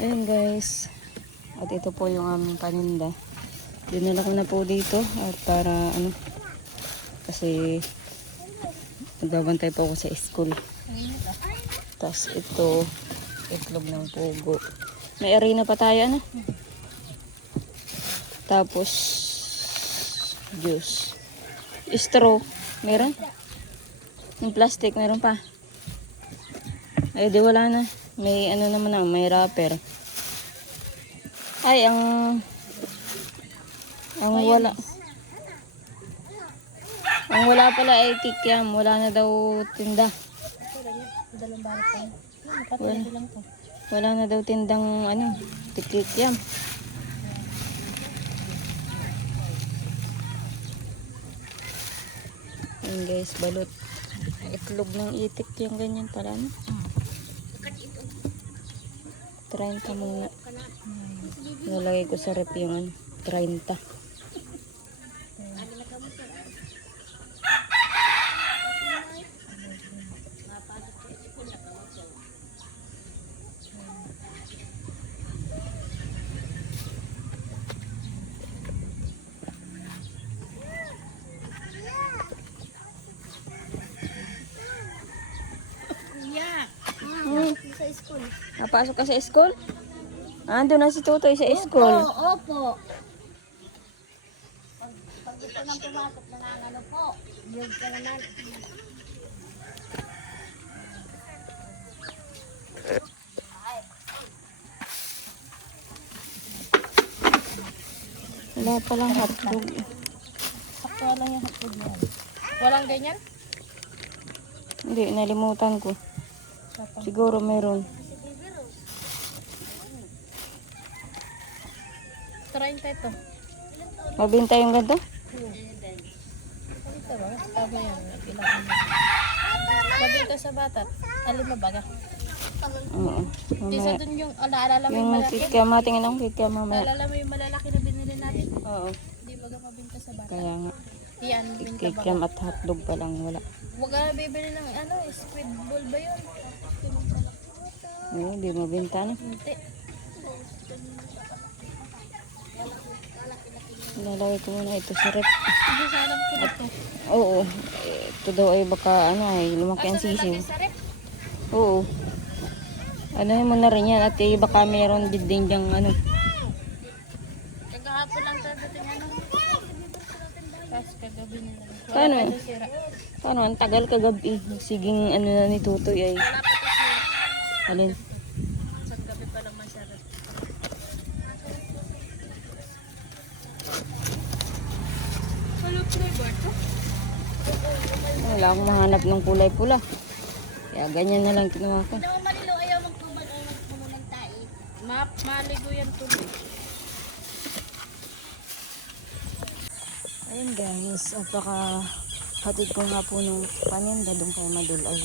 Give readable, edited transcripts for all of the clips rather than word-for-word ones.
Ayun guys. At ito po yung aming paninda. Dinala ko na po dito at para kasi nagbabantay po ako sa school. Tapos ito itlog ng pugo. May arena pa tayo Tapos juice. Straw. Meron? Yung plastic meron pa. Ay di wala na. May naman may wrapper. Ay ang wala. Ang wala pala ay kikiam. Wala na daw tinda. Wala na daw tindang kikiam. Ayan guys, balot. Itlog ng itik yung ganyan pala 30 muna. Nalagay ko sa rep yung 30. Sa school. Napasok ka sa school? Ando na si Tutoy sa school. Opo. Pag ito nang pumasok na po. Yung ka naman. Wala palang hotdog. Sakto lang yung hotdog yan. Walang ganyan? Hindi, nalimutan ko. Siguro meron. 30 ito. Mabinta yung ganito? Ito ba? Tama yan. Kailangan mo. Mabinta sa batat. Alin mo baga? Oo. Isa Mamaya. dun yung naalala mo yung Yung malaki? kikama, tingin ang kikama mamaya. Naalala mo yung malalaki na binili natin? Oo. Hindi baga mabinta sa batat. Kaya nga. Yan, binta baga. Kikam at hotdog pa lang wala. Huwag ka na bibili ng squid ball ba yun? Oo, di mabinta na. Hindi. Lalagay ko muna ito sa rep. Hindi sa alam ko dito. Oo. Ito daw ay baka ay lumaki ang sisiw. Sa rep? Oo. Mo na rin yan at baka meron din dyang Kagahapon lang sa dating Tapos kagabi na lang. Paano? Wala pa sira. Paano? Ang tagal kagabi. Siging na ni Tutoy ay. Wala pa sira. Alin? Sa gabi pa naman sa rep. Ano flavor to? Wala akong mahanap ng kulay pula. Kaya ganyan na lang kinuha ko. Ano malilo ayaw magtubal o magpumunang tayo? Maligo yan tuloy. Ayun guys, at baka hatid ko nga po nung paninda doon kay Madul ay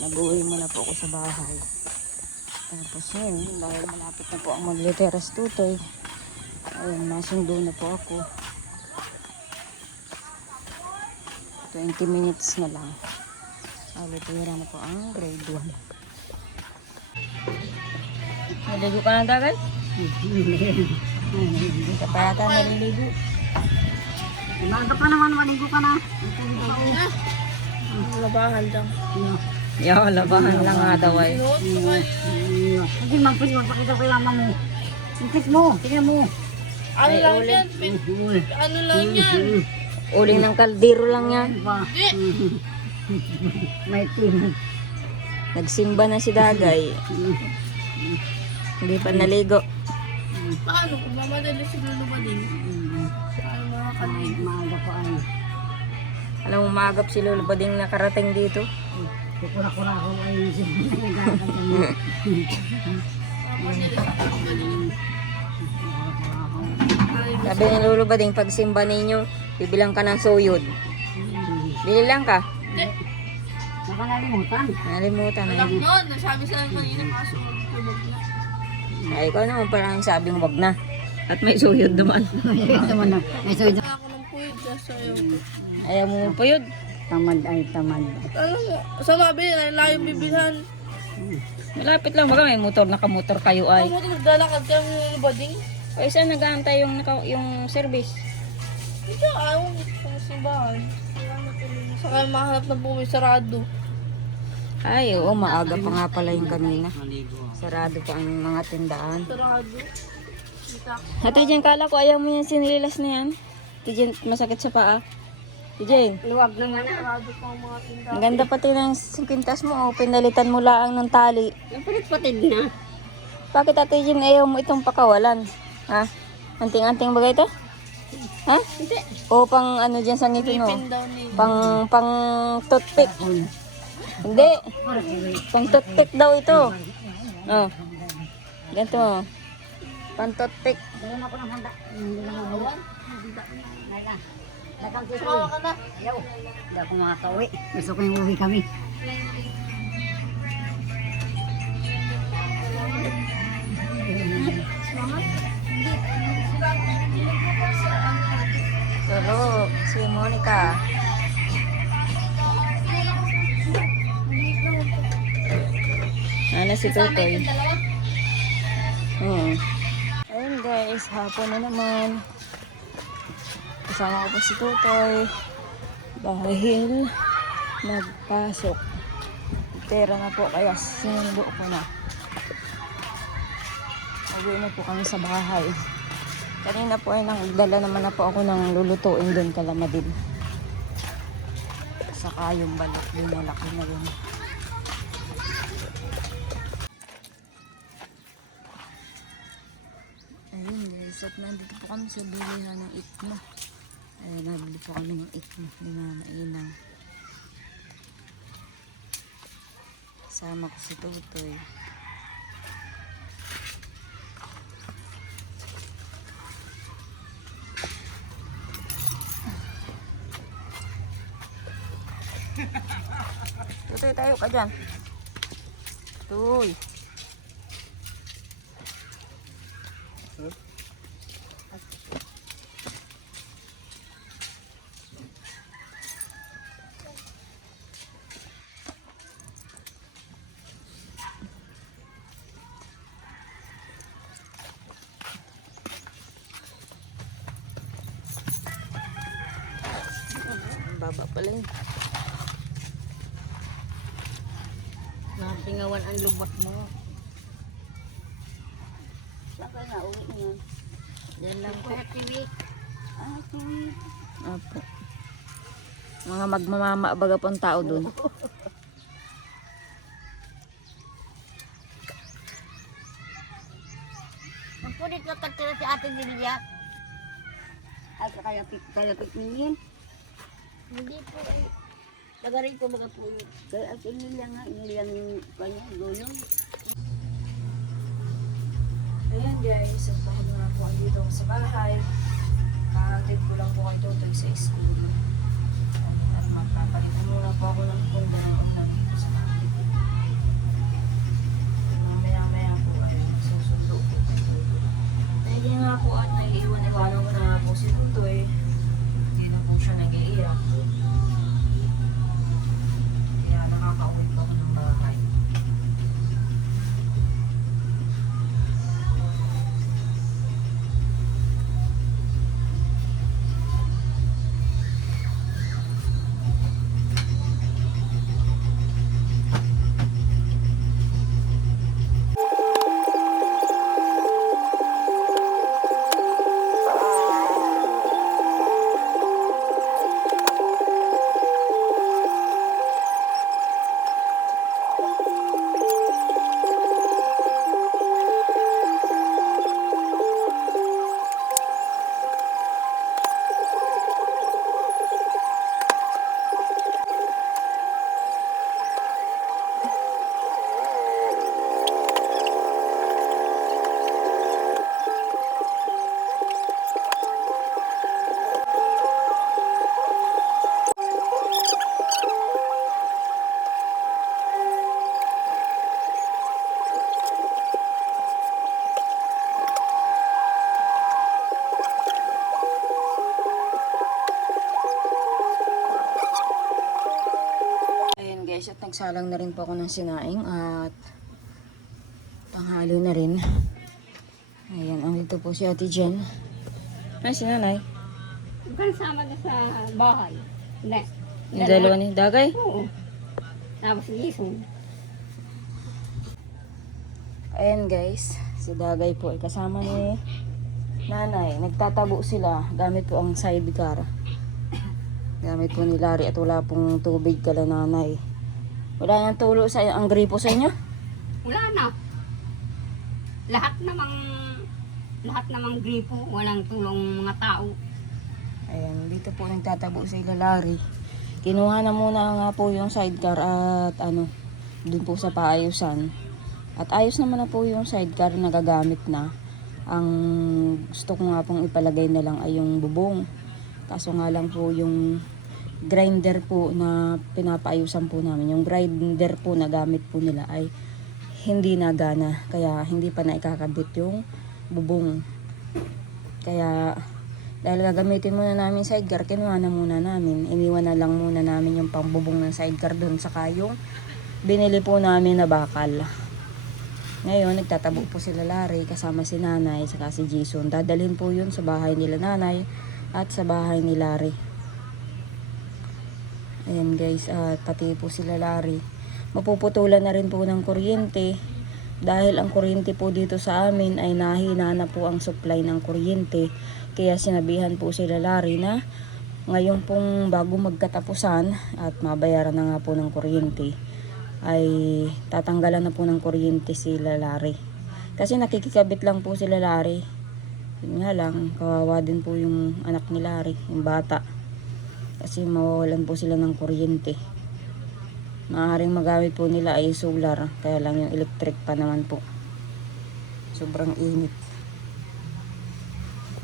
nag-uwi muna po ako sa bahay. Tapos yun, dahil malapit na po ang magliteras Tutoy. Ayun, nasundo na po ako. 20 minutes na lang. Alitira na po ang grade 1. Naligo ka na dagay? Hindi ka pa yata naliligo. Umaga pa naman, maligo ka na. Labahan lang. Yo, labahan lang nga daw ay. Hindi man pwede magpakita ko yung mama mo. Tingnan mo, tingnan mo. Ano lang yan? Ano lang yan? Uling ng kaldero lang yan. May tin. Nagsimba na si Dagay. Hindi pa naligo. Paano kung mamadali si Lolo ba din? Paano makakaligo? Maaga pa ay. Alam mo, magap si Lolo ba ding nakarating dito? Kukura-kura ko ay Sabi ni Lolo ba ding pagsimba ninyo, bibilang ka ng suyod. Bili lang ka. Nakalalimutan. Nalimutan na. Noon, nasabi sa kanina kaso tulog na. Ay, ikaw naman parang sabing wag na. At may suyod naman. Ito mo na. May soy. Ako ng puwid sa'yo. Ayaw mo po yun. Tamad ay tamad. Ano mo? Sa mabili, layo bibilhan. Malapit lang baga may motor, nakamotor kayo ay. Ako mo naglalakad kami ng bading. Ay saan nag-aantay yung service? Ito, ayaw sa simbahan. Saka mahanap na buhay sarado. Ay, oo, maaga pa nga pala yung kanina. Sarado pa ang mga tindahan. Sarado. Ate Jen, kala ko ayaw mo yung sinilas na yan. Ate Jen, masakit sa paa. Ate Jen, Luwag naman na. Sarado pa ang mga tindahan. ang ganda pati ng kwintas mo. Oh. Pinalitan mo lang ng tali. Napalit-patid na. Bakit Ate Jen, ayaw mo itong pakawalan? Ha? Anting-anting ba ito? Ha? Hindi. O pang ano dyan sa ngipin mo? Pin daw ni. Pang toothpick. Hindi. Pang toothpick daw ito. Oh. Ganito mo. Pang toothpick. Dala na ako ng handa. Hindi na mabuwan. Sumama ka na. Yaw, hindi ako makakauwi. Gusto ko yung uwi kami. Tulog. Si Monica. Ano si Tutoy? Ayun guys, hapon na naman. Kasama ko po si Tutoy. Dahil nagpasok. Pera na po kaya sinundo ko na. Uwi na po kami sa bahay. Kanina po ay nagdala naman na po ako ng lulutuin doon Kalamadin. Saka yung balot din malaki na yun. Ayun guys, at nandito po kami sa bilihan ng ikmo. Ay, nabili po kami ng ikmo ni Mama Inang. Kasama ko si Tutoy. Tutoy, tayo ka dyan. Tutoy. Ang baba pala yun. Natingawan ang lubak mo. Saan ka na uwi niya? Yan lang po. TV. Ah, TV. Apo. Mga magmamama baga pang tao dun. Magpunit na tagtira si Ate Lilia. Ay, kaya pikmin. Hindi po ay. Lagarin ko mga po yun. Kaya Ate Lilia nga, inilang kanya, gulong. Ayan guys, at dahil nga po dito sa bahay, kahatid ko lang po kay Tutoy sa school. At magpapalit muna po ako ng punda ng ulan dito sa bahay. Mamaya-maya po ay susundo po kay Tutoy. Dahil nga po at naiiwan-iwanan ko na po si Tutoy, hindi na po siya nag-iiyak. Kaya nakaka-uwi po ako ng bahay. Ayan guys, at nagsalang na rin po ako ng sinaing at Tanghali na rin. Ayan, andito po si Ate Jen. Ay, si Nanay. Bukan sama na sa bahay. Hindi. Yung dalawa ni Dagay. Oo. Tapos si Jason. Ayan guys, si Dagay po ay kasama ni Nanay. Nagtatabo sila gamit po ang sidecar. Gamit po ni Larry at wala pong tubig kala Nanay. Wala nang tulo sa ang gripo sa inyo? Wala na. Lahat namang gripo, walang tulong mga tao. Ayan, dito po nagtatabo si Larry. Kinuha na muna nga po yung sidecar at dun po sa paayusan. At ayos naman na po yung sidecar, nagagamit na. Ang gusto ko nga pong ipalagay na lang ay yung bubong. Kaso nga lang po yung grinder po na pinapaayusan po namin. Yung grinder po na gamit po nila ay hindi nagana. Kaya hindi pa na ikakabit yung bubong. Kaya dahil gagamitin muna namin sidecar, kinuha na muna namin. Iniwan na lang muna namin yung pambubong ng sidecar doon. Saka yung binili po namin na bakal. Ngayon, nagtatabo po sila Larry kasama si Nanay saka si Jason. Dadalhin po yun sa bahay nila Nanay at sa bahay ni Larry. Ayan guys, at pati po sila Larry. Mapuputulan na rin po ng kuryente. Dahil ang kuryente po dito sa amin ay nahina na po ang supply ng kuryente. Kaya sinabihan po sila Larry na ngayon pong bago magkatapusan at mabayaran na nga po ng kuryente ay tatanggalan na po ng kuryente sila Larry. Kasi nakikikabit lang po sila Larry. Yun nga lang, kawawa din po yung anak ni Larry, yung bata. Kasi mawawalan po sila ng kuryente. Maaaring magamit po nila ay solar, kaya lang yung electric pa naman po. Sobrang init.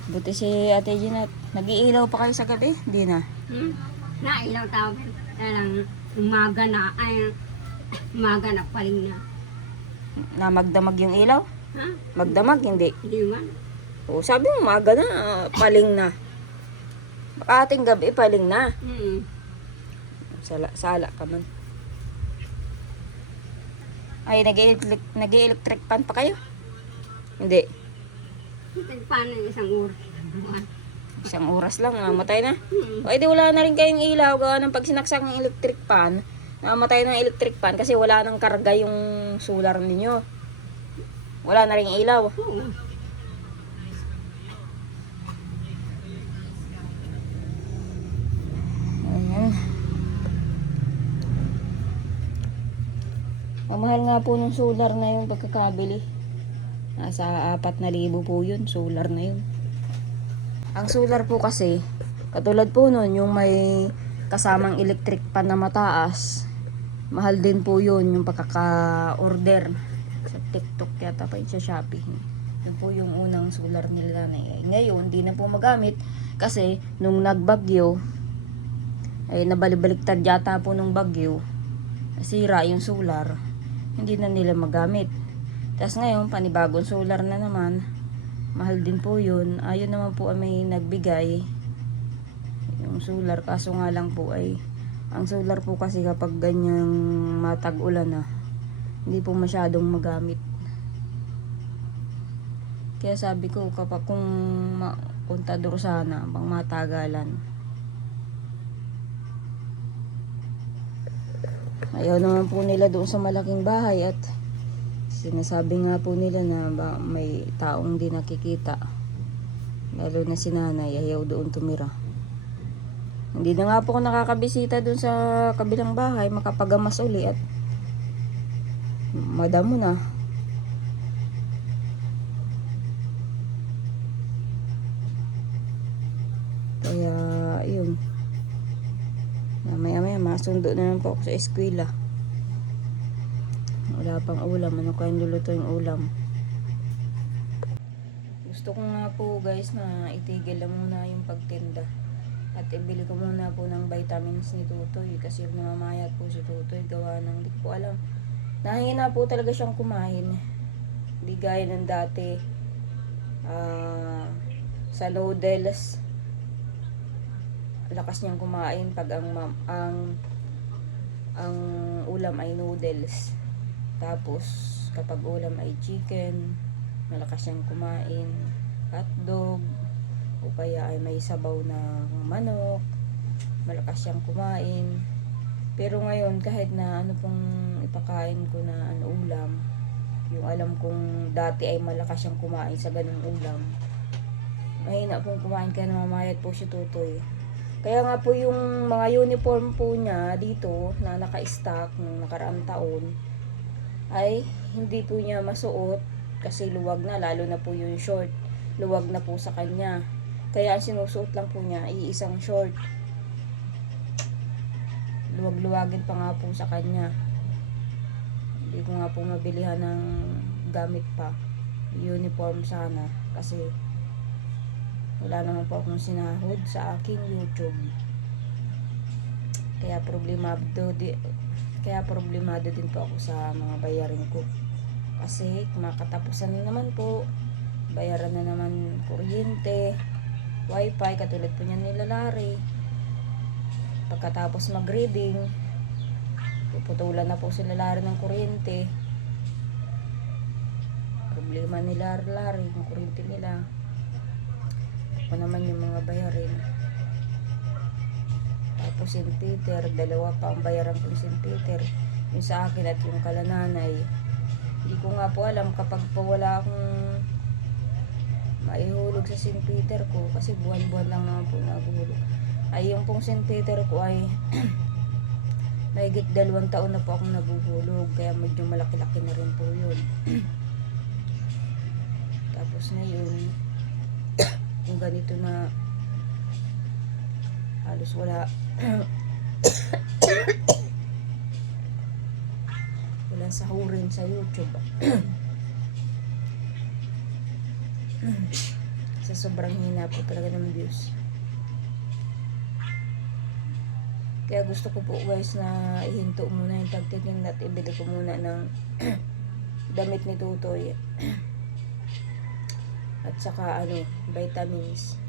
Buti si Ate Gina, nag-iilaw pa kayo sa gabi? Hindi na. Nailaw tao. Kaya lang umaga na paling na. Na magdamag yung ilaw? Ha? Magdamag, hindi. Hindi man. O, sabi mo, umaga na, paling na. Baka ating gabi, paling na. Sala ka man. Ay, nag-electric pan pa kayo? Hindi. Paano yung isang oras? Isang oras lang, namatay na. O, edi wala na rin kayong ilaw. Gawa ng pag sinaksak ng electric pan, namatay ng electric pan kasi wala nang karga yung solar ninyo. Wala na rin ilaw. Oo. Ayan. Mamahal nga po ng solar na yung pagkakabili. Nasa 4,000 po yun, solar na yun. Ang solar po kasi, katulad po nun, yung may kasamang electric pan na mataas, mahal din po yun yung pagkaka-order. Sa TikTok yata pa yun, sa Shopee. Yun po yung unang solar nila na ngayon, di na po magamit kasi nung nagbagyo, ay nabalibaliktad yata po nung bagyo, nasira yung solar, hindi na nila magamit. Tapos ngayon, panibagong solar na naman, mahal din po yun. Ayun naman po may nagbigay yung solar, kaso nga lang po ay ang solar po kasi kapag ganyang matag-ulan na, hindi po masyadong magamit. Kaya sabi ko, kapag kung kontador sana, pang matagalan. Ayaw naman po nila doon sa malaking bahay at sinasabi nga po nila na may taong di nakikita. Lalo na si Nanay, ayaw doon tumira. Hindi na nga po ako nakakabisita doon sa kabilang bahay, makapagamas uli at madamo na. Kaya, yun. Maya-maya, masundo na lang po ako sa eskwela. Wala pang ulam. Ano kayong luluto yung ulam? Gusto ko nga po guys na itigil lang muna yung pagtinda. At ibili ko muna po ng vitamins ni Tutoy. Kasi namamayat po si Tutoy. Gawa ng di ko alam. Nahihina po talaga siyang kumain. Di gaya ng dati. Sa noodles. Lakas niyang kumain pag ang ulam ay noodles. Tapos kapag ulam ay chicken, malakas siyang kumain, hotdog, o kaya ay may sabaw na manok, malakas siyang kumain. Pero ngayon, kahit na ano pong ipakain ko na ano ulam, yung alam kong dati ay malakas siyang kumain sa ganung ulam, mahina pong kumain kaya namamayat po si Tutoy. Kaya nga po yung mga uniform po niya dito na naka-stock nung nakaraang taon ay hindi po niya masuot kasi luwag na, lalo na po yung short. Luwag na po sa kanya. Kaya ang sinusuot lang po niya ay isang short. Luwag-luwagin pa nga po sa kanya. Hindi ko nga po mabilihan ng gamit pa. Uniform sana kasi wala naman po akong sinahod sa aking YouTube. Kaya problemado din po ako sa mga bayarin ko. Kasi makatapusan na naman po. Bayaran na naman kuryente, wifi, katulad po niyan nila Larry. Pagkatapos mag-reading, puputulan na po sila Larry ng kuryente. Problema nila Larry, yung kuryente nila. Ako naman yung mga bayarin. Tapos St. Peter, dalawa pa ang bayaran ko St. Peter. Yung sa akin at yung kalananay. Hindi ko nga po alam kapag pa wala akong maihulog sa St. Peter ko. Kasi buwan-buwan lang naman po naguhulog. Ay yung pong St. Peter ko ay mahigit 2 taon na po akong naguhulog. Kaya medyo malaki-laki na rin po yun. Tapos na yun, kung ganito na halos wala walang sahurin sa YouTube. Sa sobrang hina po talaga ng views. Kaya gusto ko po guys na ihinto muna yung pagtitin at ibili ko muna ng damit ni Tutoy. At saka vitamins.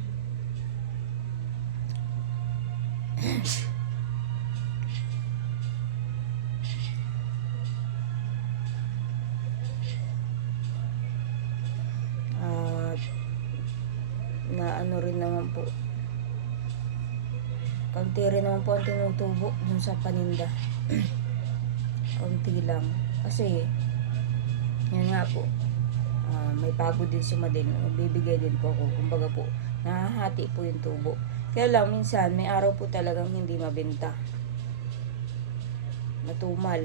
Na rin naman po, kaunti rin naman po ang tinutubo dun sa paninda. Kaunti lang kasi yan nga po, may pagod din sumadin, bibigay din po ako, kumbaga po nahahati po yung tubo. Kaya lang minsan may araw po talagang hindi mabenta, matumal.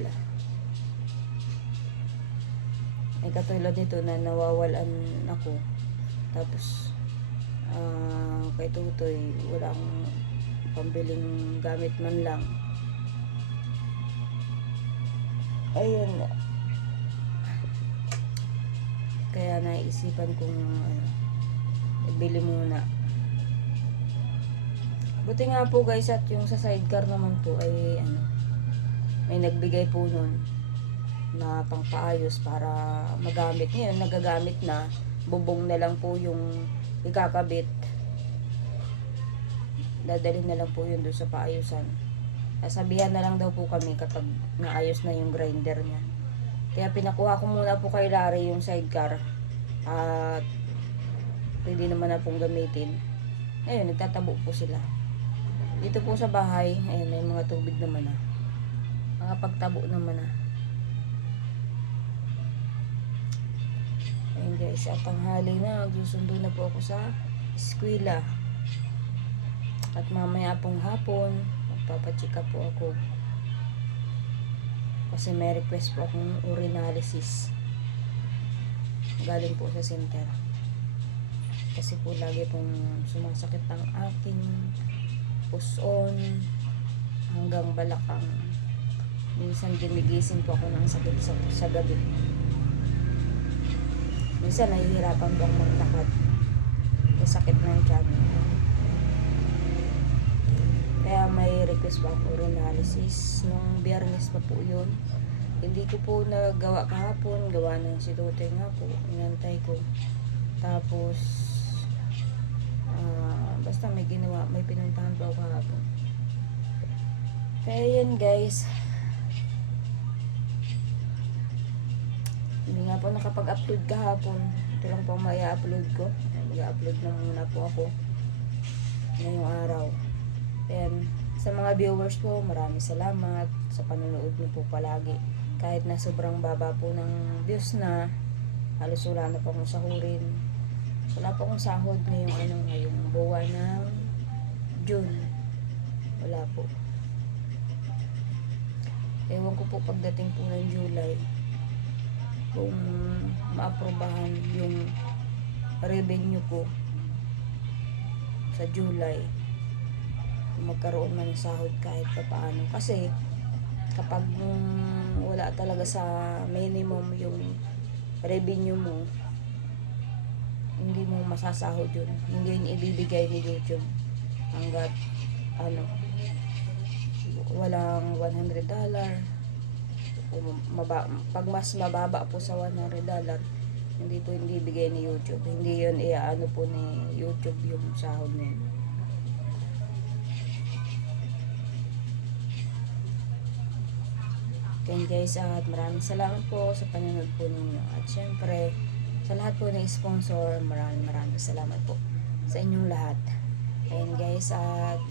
Ay katulad nito na nawawalan ako, tapos kay Tutoy wala akong pambiling gamit man lang. Ayun, kaya naisipan kong ibili muna. Buti nga po guys at yung sa sidecar naman po ay may nagbigay po nun na pangpaayos para magamit. Ngayon nagagamit na, bubong na lang po yung ikakabit. Dadalhin na lang po yun doon sa paayusan. Sasabihan na lang daw po kami kapag naayos na yung grinder niya. Kaya pinakuha ko muna po kay Larry yung sidecar. At pwede naman na pong gamitin. Ayun, nagtatabo po sila. Dito po sa bahay, ayun, may mga tubig naman na. Mga pagtabo naman na. Ayun guys, at tanghali na, magsusundo na po ako sa eskwela. At mamaya pong hapon, magpapachika po ako. Kasi may request po akong urinalysis. Galing po sa center. Kasi po lagi pong sumasakit ang aking puson hanggang balakang. Minsan gimigising po ako ng sakit sa gabi. Minsan nahihirapan po akong maglakad. Sakit ng tiyan. Kaya may request pa ako urinalysis. Nung Biyernes pa po yun. Hindi ko po nagawa kahapon. Gawa ng si Tutoy nga po. Inantay ko. Tapos basta may ginawa. May pinuntahan pa ako kahapon. Kaya yan guys. Hindi nga po nakapag-upload kahapon. Ito lang po ang upload ko. Mag-upload na muna po ako ngayong araw. And sa mga viewers po, maraming salamat sa panonood niyo po palagi. Kahit na sobrang baba po ng views na, halos wala na po akong sahurin. Wala po akong sahod ngayong buwan ng June. Wala po. Ewan ko po pagdating po ng July kung maaprobahan yung revenue ko sa July, kung magkaroon man ng sahod kahit pa paano. Kasi kapag wala talaga sa minimum yung revenue mo, hindi mo masasahod yun. Hindi yun ibibigay ni YouTube hanggat walang $100. Pag mas mababa po sa $100, hindi po hindi bigay ni YouTube. Hindi yun iaano po ni YouTube yung sahod na yun. Okay guys, at maraming salamat po sa panonood po ninyo. At syempre, sa lahat po ng sponsor, maraming salamat po sa inyong lahat. Ayan guys, at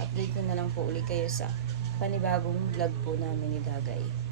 update ko na lang po ulit kayo sa panibagong vlog po namin ni Dagay.